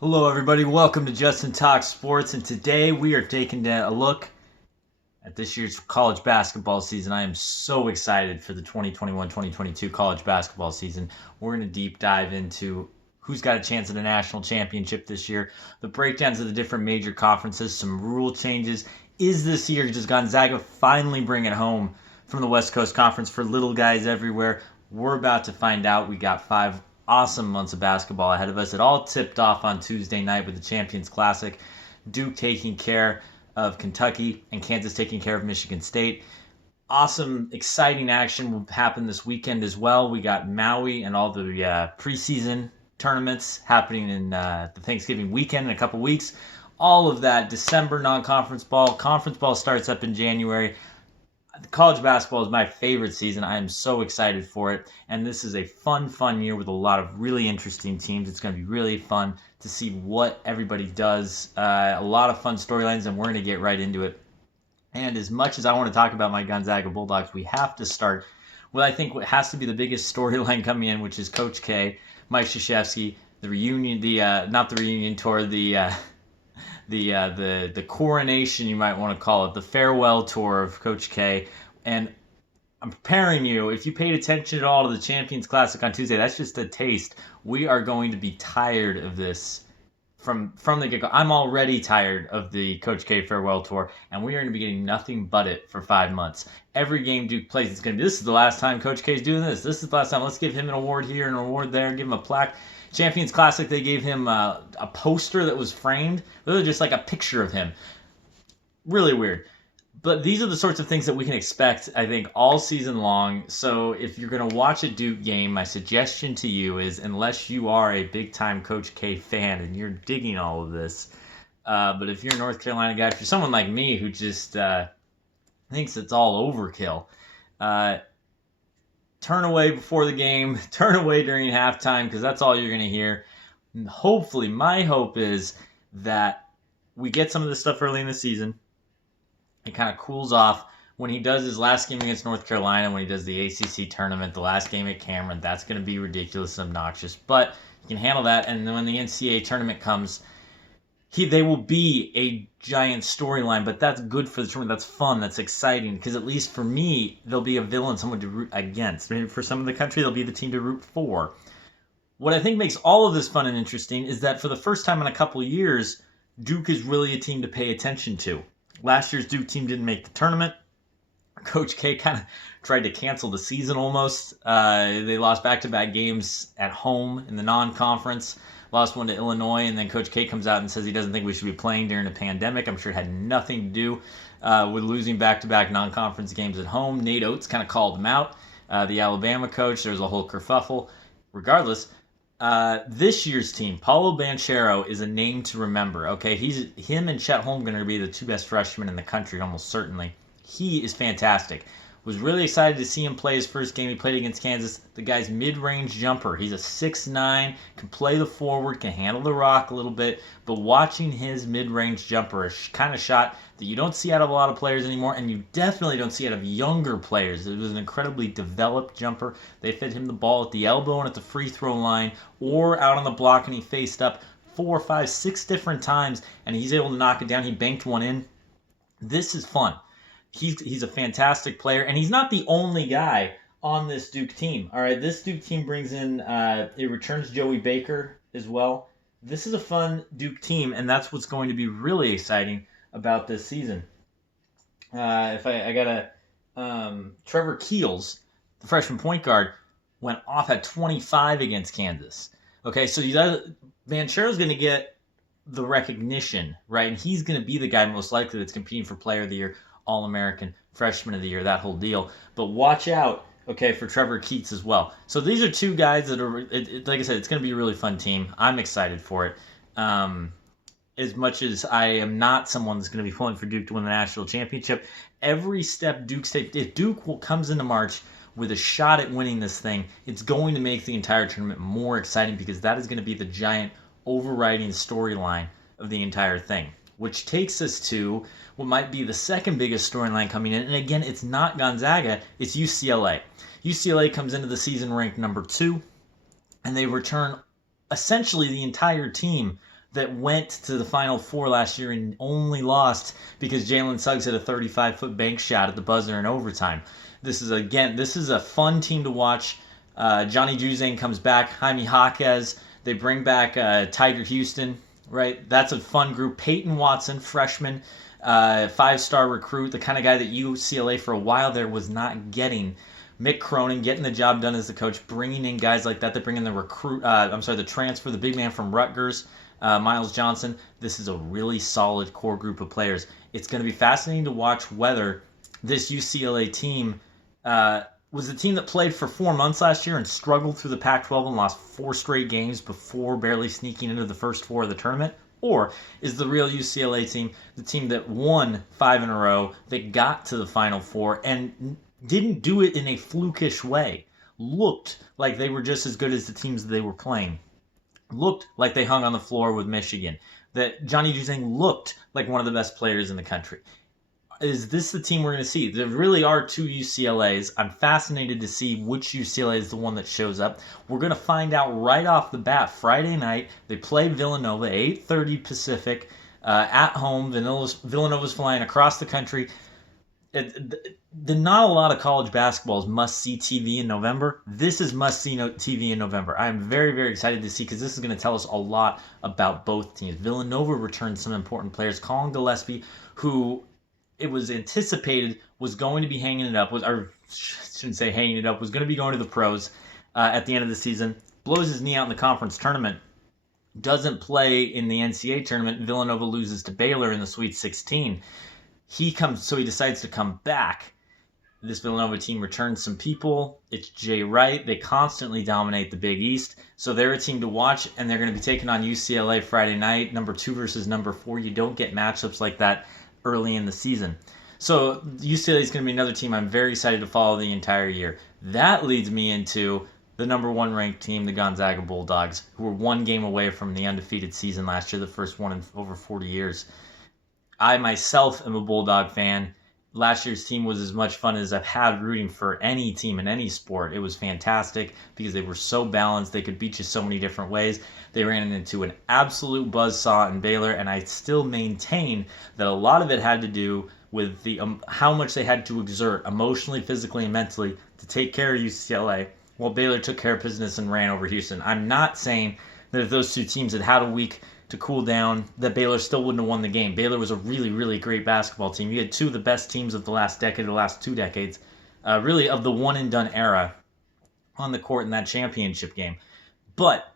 Hello, everybody. Welcome to Justin Talks Sports, and today we are taking a look at this year's college basketball season. I am so excited for the 2021-2022 college basketball season. We're going to deep dive into who's got a chance at a national championship this year, the breakdowns of the different major conferences, some rule changes. Is this year, does Gonzaga finally bring it home from the West Coast Conference for little guys everywhere? We're about to find out. We got 5 awesome months of basketball ahead of us. It all tipped off on Tuesday night with the Champions Classic. Duke taking care of Kentucky and Kansas taking care of Michigan State. Awesome, exciting action will happen this weekend as well. We got Maui and all the preseason tournaments happening in the Thanksgiving weekend in a couple weeks. All of that, December non-conference ball. Conference ball starts up in January. College basketball is my favorite season. I am so excited for it. And this is a fun year with a lot of really interesting teams. It's going to be really fun to see what everybody does. A lot of fun storylines, and we're going to get right into it. And as much as I want to talk about my Gonzaga Bulldogs, we have to start with, I think, what has to be the biggest storyline coming in, which is Coach K, Mike Krzyzewski, the reunion, not the reunion tour, the coronation, you might want to call it, the farewell tour of Coach K. And I'm preparing you, if you paid attention at all to the Champions Classic on Tuesday, that's just a taste. We are going to be tired of this from the get-go. I'm already tired of the Coach K farewell tour, and we are going to be getting nothing but it for 5 months. Every game Duke plays, it's going to be, this is the last time Coach K is doing this. This is the last time. Let's give him an award here, an award there, give him a plaque. Champions Classic, they gave him a poster that was framed, really just like a picture of him. Really weird. But these are the sorts of things that we can expect, I think, all season long. So if you're going to watch a Duke game, my suggestion to you is, unless you are a big-time Coach K fan and you're digging all of this, but if you're a North Carolina guy, if you're someone like me who just thinks it's all overkill, turn away before the game, turn away during halftime, because that's all you're going to hear. And hopefully, my hope is that we get some of this stuff early in the season. It kind of cools off. When he does his last game against North Carolina, when he does the ACC tournament, the last game at Cameron, that's going to be ridiculous and obnoxious. But you can handle that, and then when the NCAA tournament comes, they will be a giant storyline, but that's good for the tournament. That's fun. That's exciting, because at least for me, there'll be a villain, someone to root against. Maybe for some of the country, they'll be the team to root for. What I think makes all of this fun and interesting is that for the first time in a couple of years, Duke is really a team to pay attention to. Last year's Duke team didn't make the tournament. Coach K kind of tried to cancel the season almost. They lost back-to-back games at home in the non-conference. Lost one to Illinois, and then Coach K comes out and says he doesn't think we should be playing during a pandemic. I'm sure it had nothing to do with losing back-to-back non-conference games at home. Nate Oates kind of called him out, the Alabama coach. There was a whole kerfuffle. Regardless, this year's team, Paulo Banchero is a name to remember. Okay, him and Chet Holmgren are going to be the 2 best freshmen in the country, almost certainly. He is fantastic. Was really excited to see him play his first game. He played against Kansas. The guy's mid-range jumper. He's a 6'9", can play the forward, can handle the rock a little bit. But watching his mid-range jumper, a kind of shot that you don't see out of a lot of players anymore, and you definitely don't see out of younger players. It was an incredibly developed jumper. They fed him the ball at the elbow and at the free throw line, or out on the block, and he faced up 4, 5, 6 different times, and he's able to knock it down. He banked one in. This is fun. He's a fantastic player, and he's not the only guy on this Duke team. All right, this Duke team brings in, it returns Joey Baker as well. This is a fun Duke team, and that's what's going to be really exciting about this season. Trevor Keels, the freshman point guard, went off at 25 against Kansas. Okay, so Banchero's going to get the recognition, right? And he's going to be the guy most likely that's competing for Player of the Year, All-American, Freshman of the Year, that whole deal. But watch out, okay, for Trevor Keats as well. So these are 2 guys that are, like I said, it's going to be a really fun team. I'm excited for it. As much as I am not someone that's going to be pulling for Duke to win the national championship, every step Duke's take, if Duke comes into March with a shot at winning this thing, it's going to make the entire tournament more exciting, because that is going to be the giant overriding storyline of the entire thing. Which takes us to what might be the second biggest storyline coming in. And again, it's not Gonzaga, it's UCLA. UCLA comes into the season ranked number 2, and they return essentially the entire team that went to the Final Four last year and only lost because Jalen Suggs hit a 35-foot bank shot at the buzzer in overtime. This is a fun team to watch. Johnny Juzang comes back. Jaime Jaquez. They bring back Tiger Houston. Right, that's a fun group. Peyton Watson, freshman, 5-star recruit, the kind of guy that UCLA for a while there was not getting. Mick Cronin getting the job done as the coach, bringing in guys like that. They bring in the transfer, the big man from Rutgers, Miles Johnson. This is a really solid core group of players. It's going to be fascinating to watch whether this UCLA team was the team that played for 4 months last year and struggled through the Pac-12 and lost 4 straight games before barely sneaking into the first 4 of the tournament? Or is the real UCLA team the team that won 5 in a row, that got to the Final Four, and didn't do it in a flukish way? Looked like they were just as good as the teams that they were playing. Looked like they hung on the floor with Michigan. That Johnny Juzang looked like one of the best players in the country. Is this the team we're going to see? There really are 2 UCLAs. I'm fascinated to see which UCLA is the one that shows up. We're going to find out right off the bat. Friday night, they play Villanova, 8:30 Pacific, at home. Villanova's flying across the country. Not a lot of college basketball is must-see TV in November. This is must-see TV in November. I'm very, very excited to see, because this is going to tell us a lot about both teams. Villanova returned some important players. Colin Gillespie, who it was anticipated was going to be hanging it up, was going to be going to the pros at the end of the season. Blows his knee out in the conference tournament. Doesn't play in the NCAA tournament. Villanova loses to Baylor in the Sweet 16. He decides to come back. This Villanova team returns some people. It's Jay Wright. They constantly dominate the Big East. So they're a team to watch, and they're going to be taking on UCLA Friday night, number 2 versus number 4. You don't get matchups like that early in the season. So UCLA is going to be another team I'm very excited to follow the entire year. That leads me into the number 1 ranked team, the Gonzaga Bulldogs, who were 1 game away from the undefeated season last year, the first one in over 40 years. I myself am a Bulldog fan. Last year's team was as much fun as I've had rooting for any team in any sport. It was fantastic because they were so balanced. They could beat you so many different ways. They ran into an absolute buzzsaw in Baylor, and I still maintain that a lot of it had to do with the how much they had to exert emotionally, physically, and mentally to take care of UCLA, while Baylor took care of business and ran over Houston. I'm not saying that if those 2 teams had had a week to cool down, that Baylor still wouldn't have won the game. Baylor was a really, really great basketball team. You had 2 of the best teams of the last decade, the last 2 decades, really of the one-and-done era on the court in that championship game. But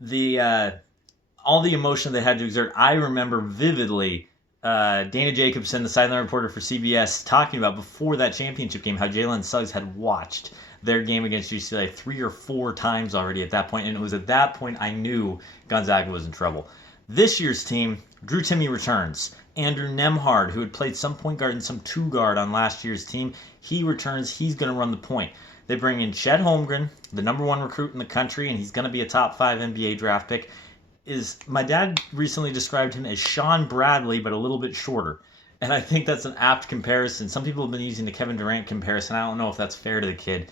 all the emotion they had to exert, I remember vividly Dana Jacobson, the sideline reporter for CBS, talking about before that championship game how Jalen Suggs had watched their game against UCLA 3 or 4 times already at that point, and it was at that point I knew Gonzaga was in trouble. This year's team, Drew Timme returns. Andrew Nembhard, who had played some point guard and some 2 guard on last year's team, he returns. He's going to run the point. They bring in Chet Holmgren, the number 1 recruit in the country, and he's going to be a top 5 NBA draft pick. My dad recently described him as Sean Bradley, but a little bit shorter. And I think that's an apt comparison. Some people have been using the Kevin Durant comparison. I don't know if that's fair to the kid.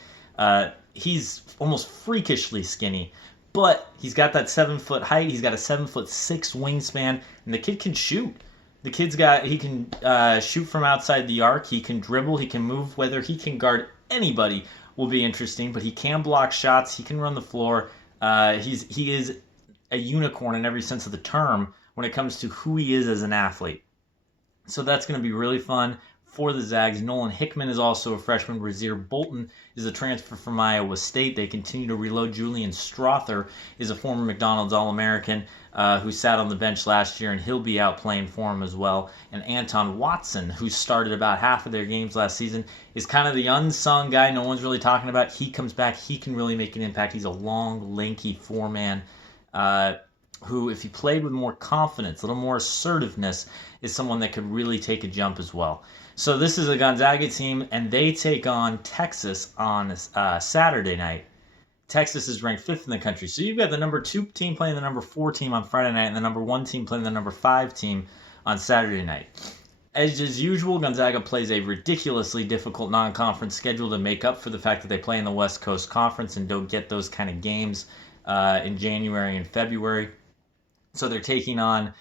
He's almost freakishly skinny, but he's got that 7-foot height. He's got a 7'6" wingspan, and the kid can shoot. He can shoot from outside the arc. He can dribble. He can move. Whether he can guard anybody will be interesting, but he can block shots. He can run the floor. He is a unicorn in every sense of the term when it comes to who he is as an athlete. So that's going to be really fun for the Zags. Nolan Hickman is also a freshman. Rasir Bolton is a transfer from Iowa State. They continue to reload. Julian Strother is a former McDonald's All-American who sat on the bench last year, and he'll be out playing for him as well. And Anton Watson, who started about half of their games last season, is kind of the unsung guy no one's really talking about. He comes back. He can really make an impact. He's a long, lanky 4-man who, if he played with more confidence, a little more assertiveness, is someone that could really take a jump as well. So this is a Gonzaga team, and they take on Texas on Saturday night. Texas is ranked 5th in the country. So you've got the number 2 team playing the number 4 team on Friday night, and the number 1 team playing the number 5 team on Saturday night. As is usual, Gonzaga plays a ridiculously difficult non-conference schedule to make up for the fact that they play in the West Coast Conference and don't get those kind of games in January and February. So they're taking on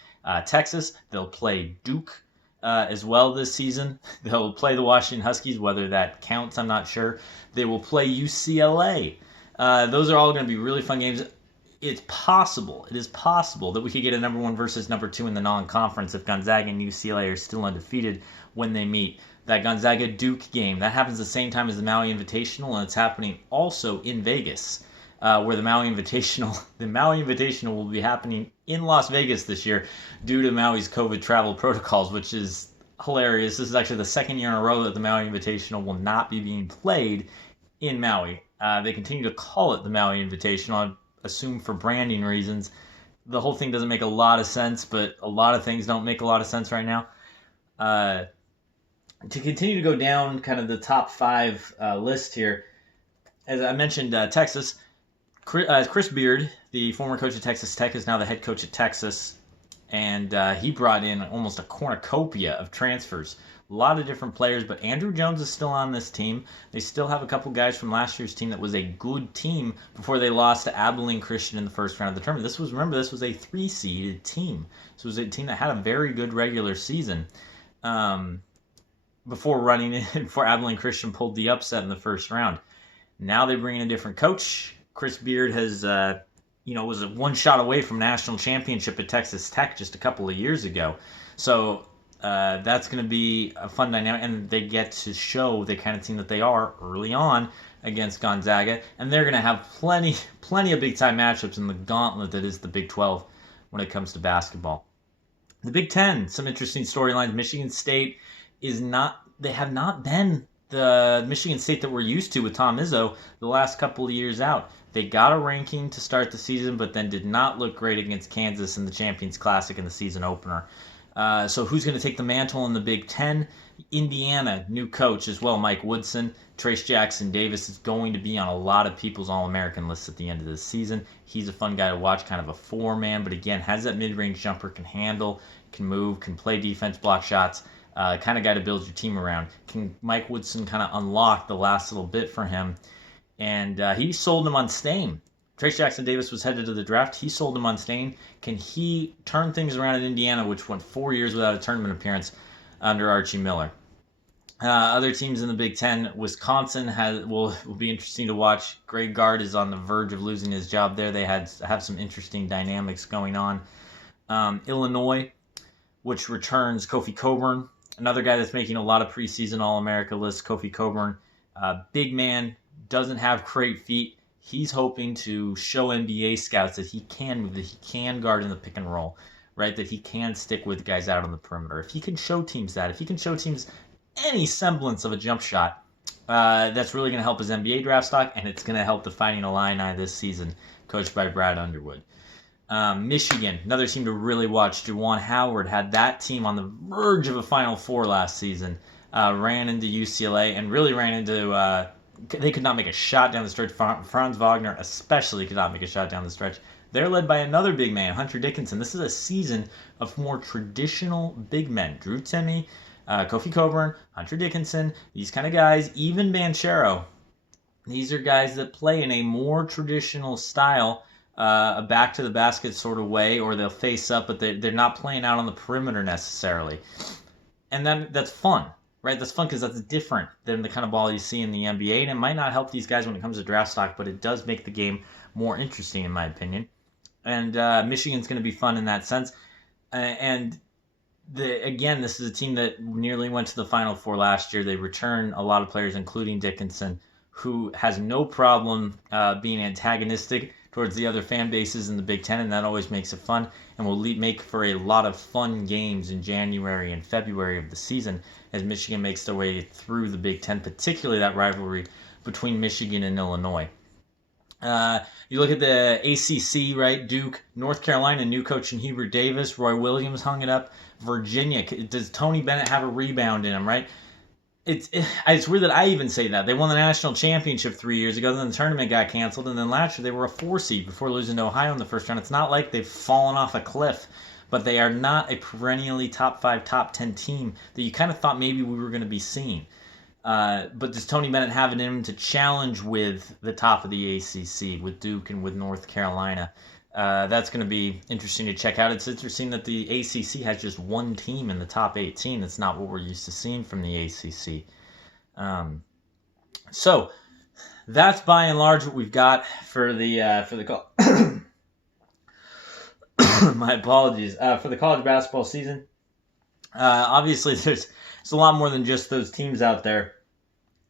Texas. They'll play Duke as well this season. They'll play the Washington Huskies. Whether that counts, I'm not sure. They will play UCLA. Those are all going to be really fun games. It's possible. It is possible that we could get a number 1 versus number 2 in the non-conference if Gonzaga and UCLA are still undefeated when they meet. That Gonzaga-Duke game, that happens the same time as the Maui Invitational, and it's happening also in Vegas, where the Maui Invitational will be happening in Las Vegas this year due to Maui's COVID travel protocols, which is hilarious. This is actually the second year in a row that the Maui Invitational will not be being played in Maui. They continue to call it the Maui Invitational, I assume for branding reasons. The whole thing doesn't make a lot of sense, but a lot of things don't make a lot of sense right now. To continue to go down kind of the top 5 list here, as I mentioned, Texas, Chris Beard, the former coach of Texas Tech, is now the head coach at Texas, and he brought in almost a cornucopia of transfers. A lot of different players, but Andrew Jones is still on this team. They still have a couple guys from last year's team that was a good team before they lost to Abilene Christian in the first round of the tournament. This was a 3-seeded team. This was a team that had a very good regular season. Before Abilene Christian pulled the upset in the first round. Now they bring in a different coach. Chris Beard has, was 1 shot away from national championship at Texas Tech just a couple of years ago. So that's going to be a fun dynamic, and they get to show the kind of team that they are early on against Gonzaga, and they're going to have plenty of big-time matchups in the gauntlet that is the Big 12 when it comes to basketball. The Big 10, some interesting storylines. Michigan State they have not been the Michigan State that we're used to with Tom Izzo the last couple of years out. They got a ranking to start the season, but then did not look great against Kansas in the Champions Classic in the season opener. So who's going to take the mantle in the Big 10? Indiana, new coach as well, Mike Woodson. Trace Jackson Davis is going to be on a lot of people's All-American lists at the end of the season. He's a fun guy to watch, kind of a 4-man, but again, has that mid-range jumper, can handle, can move, can play defense, block shots. Kind of guy to build your team around. Can Mike Woodson kind of unlock the last little bit for him? And he sold him on Stain. Trace Jackson Davis was headed to the draft. He sold him on Stain. Can he turn things around in Indiana, which went 4 years without a tournament appearance under Archie Miller? Other teams in the Big Ten, Wisconsin will be interesting to watch. Greg Gard is on the verge of losing his job there. They have some interesting dynamics going on. Illinois, which returns Kofi Coburn. Another guy that's making a lot of preseason All-America lists, Kofi Coburn. Big man, doesn't have great feet. He's hoping to show NBA scouts that he can move, that he can guard in the pick and roll, right? That he can stick with guys out on the perimeter. If he can show teams that, if he can show teams any semblance of a jump shot, that's really going to help his NBA draft stock, and it's going to help the Fighting Illini this season, coached by Brad Underwood. Michigan, another team to really watch. Juwan Howard had that team on the verge of a Final Four last season. Ran into UCLA and really ran into... they could not make a shot down the stretch. Franz Wagner especially could not make a shot down the stretch. They're led by another big man, Hunter Dickinson. This is a season of more traditional big men. Drew Timme, Kofi Coburn, Hunter Dickinson, these kind of guys, even Banchero. These are guys that play in a more traditional style, a back to the basket sort of way, or they'll face up, but they're not playing out on the perimeter necessarily. And that's fun, right? That's fun because that's different than the kind of ball you see in the NBA, and it might not help these guys when it comes to draft stock, but it does make the game more interesting, in my opinion. And Michigan's going to be fun in that sense. And again, this is a team that nearly went to the Final Four last year. They return a lot of players, including Dickinson, who has no problem being antagonistic towards the other fan bases in the Big Ten, and that always makes it fun and will make for a lot of fun games in January and February of the season as Michigan makes their way through the Big Ten, particularly that rivalry between Michigan and Illinois. You look at the ACC, right? Duke, North Carolina, new coach in Hubert Davis. Roy Williams hung it up. Virginia, does Tony Bennett have a rebound in him, right? It's weird that I even say that. They won the national championship 3 years ago, then the tournament got canceled, and then last year they were a 4 seed before losing to Ohio in the first round. It's not like they've fallen off a cliff, but they are not a perennially top 5, top 10 team that you kind of thought maybe we were going to be seeing. But does Tony Bennett have it in him to challenge with the top of the ACC, with Duke and with North Carolina? That's going to be interesting to check out. It's interesting that the ACC has just one team in the top 18. That's not what we're used to seeing from the ACC. So that's by and large what we've got for the my apologies for the college basketball season. Obviously, there's a lot more than just those teams out there,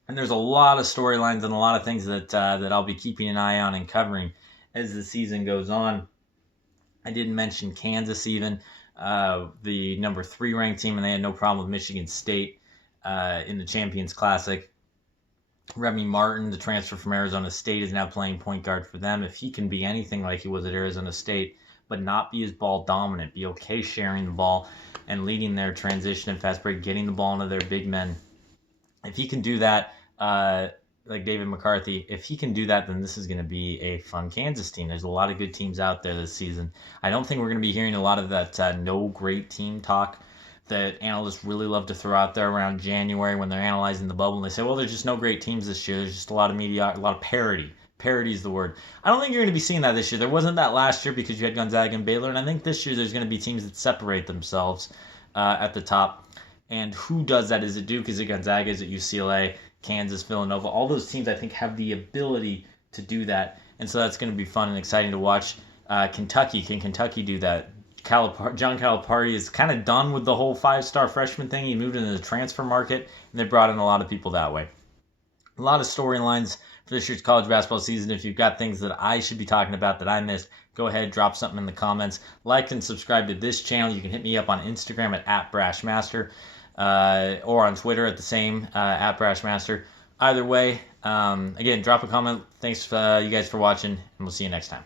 and there's a lot of storylines and a lot of things that I'll be keeping an eye on and covering as the season goes on. I didn't mention Kansas even, the number 3 ranked team, and they had no problem with Michigan State in the Champions Classic. Remy Martin, the transfer from Arizona State, is now playing point guard for them. If he can be anything like he was at Arizona State, but not be as ball dominant, be okay sharing the ball and leading their transition and fast break, getting the ball into their big men. If he can do that, like David McCarthy, if he can do that, then this is going to be a fun Kansas team. There's a lot of good teams out there this season. I don't think we're going to be hearing a lot of that no great team talk that analysts really love to throw out there around January when they're analyzing the bubble, and they say, well, there's just no great teams this year. There's just a lot of a lot of parity. Parity is the word. I don't think you're going to be seeing that this year. There wasn't that last year because you had Gonzaga and Baylor, and I think this year there's going to be teams that separate themselves at the top. And who does that? Is it Duke? Is it Gonzaga? Is it UCLA? Kansas, Villanova? All those teams, I think, have the ability to do that, and so that's going to be fun and exciting to watch. Kentucky, can Kentucky do that? John Calipari is kind of done with the whole 5-star freshman thing. He moved into the transfer market, and they brought in a lot of people that way. A lot of storylines for this year's college basketball season. If you've got things that I should be talking about that I missed, go ahead, drop something in the comments. Like and subscribe to this channel. You can hit me up on Instagram at @BrashMaster or on Twitter at the same @BrashMaster. Either way, again, drop a comment. Thanks you guys for watching, and we'll see you next time.